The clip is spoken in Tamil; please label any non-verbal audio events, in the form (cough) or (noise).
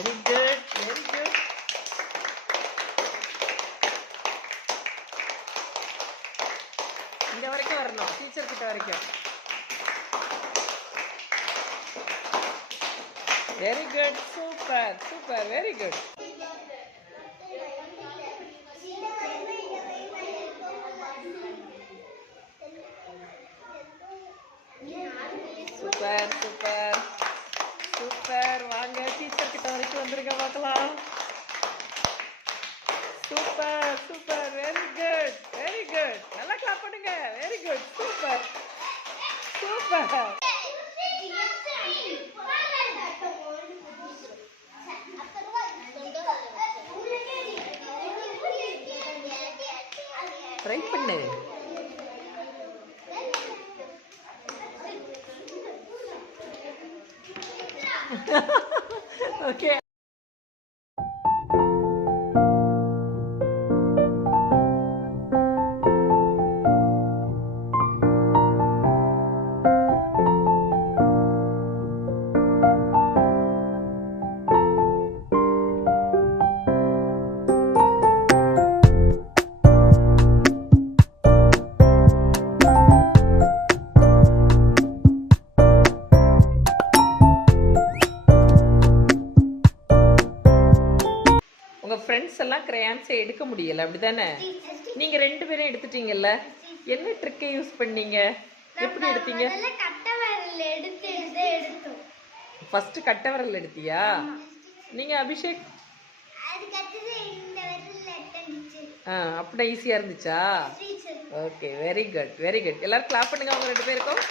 வெரி குட் வெரி குட் இந்த வரைக்கும் வரணும் டீச்சர் கிட்ட வரைக்கும். Very good super super very good super super super வாங்க டீச்சர் கிட்ட வரைக்கும் வந்துருங்க super super very good very good நல்லா கிளாப் பண்ணுங்க very good super super try பண்ணு. (laughs) ஓகே உங்க ஃப்ரெண்ட்ஸ் எல்லாம் கிரையான்ஸை எடுக்க முடியல அப்படிதானே? நீங்க ரெண்டு பேரும் எடுத்துட்டீங்கல்ல? என்ன ட்ரிக்கை யூஸ் பண்ணீங்க? எப்படி எடுத்தீங்க? முதல்ல கட்ட விரல் ஃபர்ஸ்ட் கட்டை எடுத்தியா? நீங்க அபிஷேக் ஆ அப்படியே ஈஸியா இருந்துச்சா? Okay very good very good எல்லாரும் கிளாப் பண்ணுங்க அவங்க ரெண்டு பேருக்கும்.